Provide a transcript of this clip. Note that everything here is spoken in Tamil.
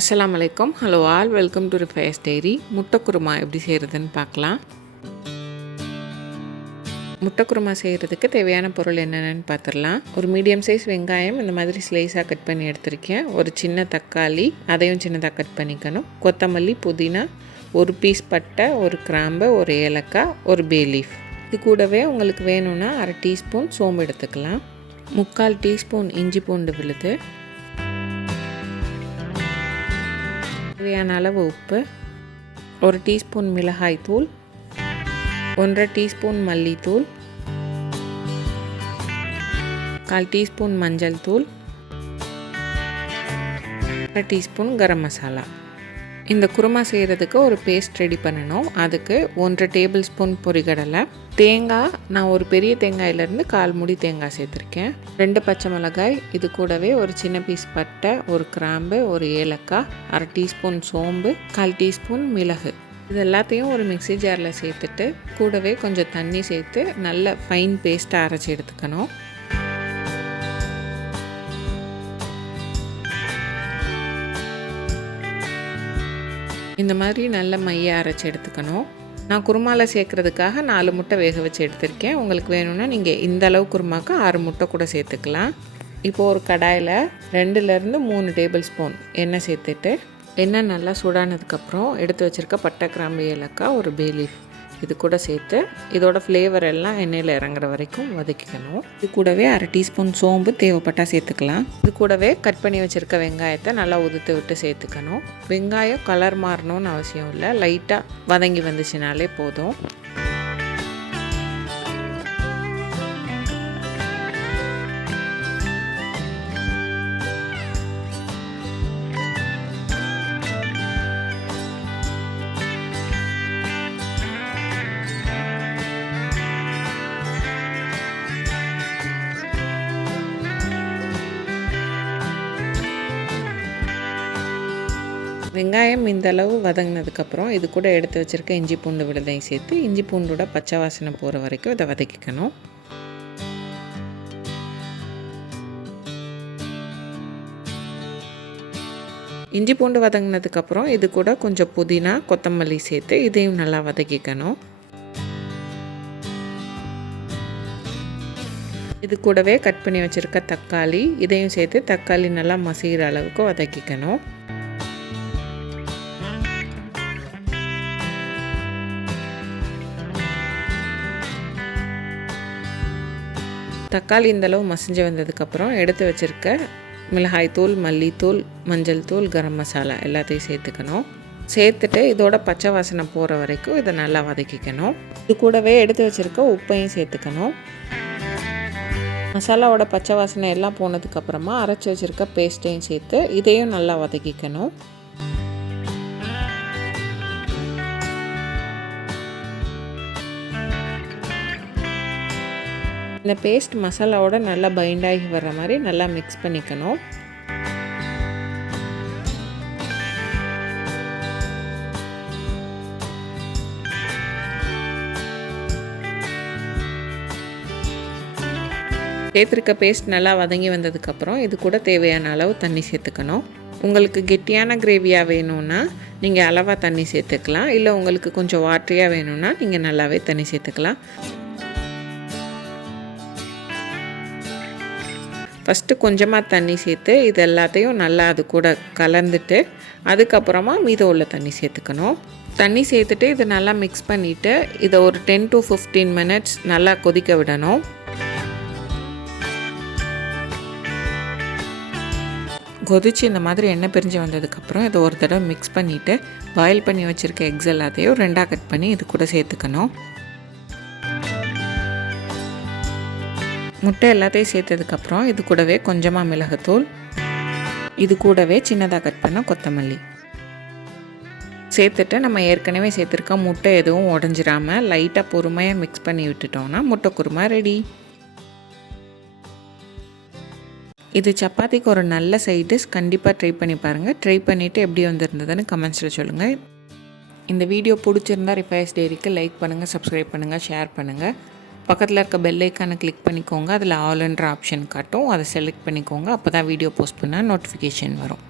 அஸ்ஸலாமு அலைக்கும். Hello all, welcome to Rifayas diary. முட்டை குருமா எப்படி செய்கிறதுன்னு பார்க்கலாம். முட்டை குருமா செய்கிறதுக்கு தேவையான பொருள் என்னென்னு பார்த்துடலாம். ஒரு மீடியம் சைஸ் வெங்காயம் இந்த மாதிரி ஸ்லைஸாக கட் பண்ணி எடுத்திருக்கேன். ஒரு சின்ன தக்காளி, அதையும் சின்னதாக கட் பண்ணிக்கணும். கொத்தமல்லி, புதினா, ஒரு பீஸ் பட்டை, ஒரு கிராம்பு, ஒரு ஏலக்காய், ஒரு பே லீஃப். இது கூடவே உங்களுக்கு வேணும்னா அரை டீஸ்பூன் சோம்பு எடுத்துக்கலாம். 3/4 டீஸ்பூன் இஞ்சி பூண்டு விழுது, தேவையான அளவு உப்பு, ஒரு டீஸ்பூன் மிளகாய் தூள், 1/2 டீஸ்பூன் மல்லித்தூள், 1/4 டீஸ்பூன் மஞ்சள் தூள், 1/2 டீஸ்பூன் கரம் மசாலா. இந்த குருமா செய்கிறதுக்கு ஒரு பேஸ்ட் ரெடி பண்ணணும். அதுக்கு 1/2 டேபிள் ஸ்பூன் பொரிகடலை, தேங்காய், நான் ஒரு பெரிய தேங்காயிலேருந்து 1/4 மூடி தேங்காய் சேர்த்துருக்கேன், 2 பச்சை மிளகாய், இது கூடவே ஒரு சின்ன பீஸ் பட்டை, ஒரு கிராம்பு, ஒரு ஏலக்காய், அரை டீஸ்பூன் சோம்பு, 1/4 டீஸ்பூன் மிளகு. இது எல்லாத்தையும் ஒரு மிக்ஸி ஜாரில் சேர்த்துட்டு கூடவே கொஞ்சம் தண்ணி சேர்த்து நல்ல ஃபைன் பேஸ்ட்டாக அரைச்சி எடுத்துக்கணும். இந்த மாதிரி நல்ல மையை அரைச்சி எடுத்துக்கணும். நான் குருமாவில் சேர்க்குறதுக்காக 4 முட்டை வேக வச்சு எடுத்திருக்கேன். உங்களுக்கு வேணும்னா நீங்கள் இந்த அளவு குருமாவுக்கு 6 முட்டை கூட சேர்த்துக்கலாம். இப்போது ஒரு கடாயில் 2லேருந்து 3 டேபிள் ஸ்பூன் எண்ணெய் சேர்த்துட்டு, எண்ணெய் நல்லா சூடானதுக்கப்புறம் எடுத்து வச்சுருக்க பட்டை, கிராம்பு, ஏலக்காய், ஒரு பே லீஃப் இது கூட சேர்த்து இதோட ஃப்ளேவர் எல்லாம் எண்ணெயில் இறங்குற வரைக்கும் வதக்கிக்கணும். இது கூடவே அரை டீஸ்பூன் சோம்பு தேவைப்பட்டால் சேர்த்துக்கலாம். இது கூடவே கட் பண்ணி வச்சுருக்க வெங்காயத்தை நல்லா உதுத்து விட்டு சேர்த்துக்கணும். வெங்காயம் கலர் மாறணும்னு அவசியம் இல்லை, லைட்டாக வதங்கி வந்துச்சுனாலே போதும். வெங்காயம் இந்த அளவு வதங்கினதுக்கப்புறம் இது கூட எடுத்து வச்சுருக்க இஞ்சி பூண்டு விழுதையும் சேர்த்து இஞ்சி பூண்டோட பச்சை வாசனை போகிற வரைக்கும் இதை வதக்கிக்கணும். இஞ்சி பூண்டு வதங்கினதுக்கப்புறம் இது கூட கொஞ்சம் புதினா, கொத்தமல்லி சேர்த்து இதையும் நல்லா வதக்கிக்கணும். இது கூடவே கட் பண்ணி வச்சுருக்க தக்காளி, இதையும் சேர்த்து தக்காளி நல்லா மசிகிற அளவுக்கு வதக்கிக்கணும். தக்காளி இந்தளவு மசிஞ்சு வந்ததுக்கப்புறம் எடுத்து வச்சுருக்க மிளகாய் தூள், மல்லித்தூள், மஞ்சள் தூள், கரம் மசாலா எல்லாத்தையும் சேர்த்துக்கணும். சேர்த்துட்டு இதோட பச்சை வாசனை போகிற வரைக்கும் இதை நல்லா வதக்கிக்கணும். இது கூடவே எடுத்து வச்சுருக்க உப்பையும் சேர்த்துக்கணும். மசாலாவோட பச்சை வாசனை எல்லாம் போனதுக்கப்புறமா அரைச்சி வச்சுருக்க பேஸ்ட்டையும் சேர்த்து இதையும் நல்லா வதக்கிக்கணும். இந்த பேஸ்ட் மசாலாவோட நல்லா பைண்ட் ஆகி வர்ற மாதிரி நல்லா மிக்ஸ் பண்ணிக்கணும். சேர்த்துருக்க பேஸ்ட் நல்லா வதங்கி வந்ததுக்கப்புறம் இது கூட தேவையான அளவு தண்ணி சேர்த்துக்கணும். உங்களுக்கு கெட்டியான கிரேவியாக வேணும்னா நீங்கள் அளவாக தண்ணி சேர்த்துக்கலாம். இல்லை உங்களுக்கு கொஞ்சம் வாட்டரியாக வேணும்னா நீங்கள் நல்லாவே தண்ணி சேர்த்துக்கலாம். ஃபஸ்ட்டு கொஞ்சமாக தண்ணி சேர்த்து இது எல்லாத்தையும் நல்லா அது கூட கலந்துட்டு அதுக்கப்புறமா மீதம் உள்ள தண்ணி சேர்த்துக்கணும். தண்ணி சேர்த்துட்டு இதை நல்லா மிக்ஸ் பண்ணிவிட்டு இதை ஒரு 10 to 15 மினிட்ஸ் நல்லா கொதிக்க விடணும். கொதித்து இந்த மாதிரி எண்ணெய் பிரிஞ்சு வந்ததுக்கப்புறம் இதை ஒரு தடவை மிக்ஸ் பண்ணிவிட்டு பாயில் பண்ணி வச்சுருக்க எக்ஸ் எல்லாத்தையும் 2ஆக கட் பண்ணி இது கூட சேர்த்துக்கணும். முட்டை எல்லாத்தையும் சேர்த்ததுக்கப்புறம் இது கூடவே கொஞ்சமாக மிளகுத்தூள், இது கூடவே சின்னதாக கட் பண்ண கொத்தமல்லி சேர்த்துட்டு நம்ம ஏற்கனவே சேர்த்துருக்க முட்டை எதுவும் உடஞ்சிராமல் லைட்டாக பொறுமையாக மிக்ஸ் பண்ணி விட்டுட்டோம்னா முட்டை குருமா ரெடி. இது சப்பாத்திக்கு ஒரு நல்ல சைட் டிஷ். கண்டிப்பாக ட்ரை பண்ணி பாருங்கள். ட்ரை பண்ணிவிட்டு எப்படி வந்திருந்ததுன்னு கமெண்ட்ஸில் சொல்லுங்கள். இந்த வீடியோ பிடிச்சிருந்தா ரிஃபயர்ஸ் டைரிக்கு லைக் பண்ணுங்கள், சப்ஸ்கிரைப் பண்ணுங்கள், ஷேர் பண்ணுங்கள். பக்கத்தில் இருக்க பெல் ஐக்கானை கிளிக் பண்ணிக்கோங்க. அதில் ஆல்ன்ற ஆப்ஷன் காட்டும், அதை செலக்ட் பண்ணிக்கோங்க. அப்போ தான் வீடியோ போஸ்ட் பண்ணால் நோட்டிஃபிகேஷன் வரும்.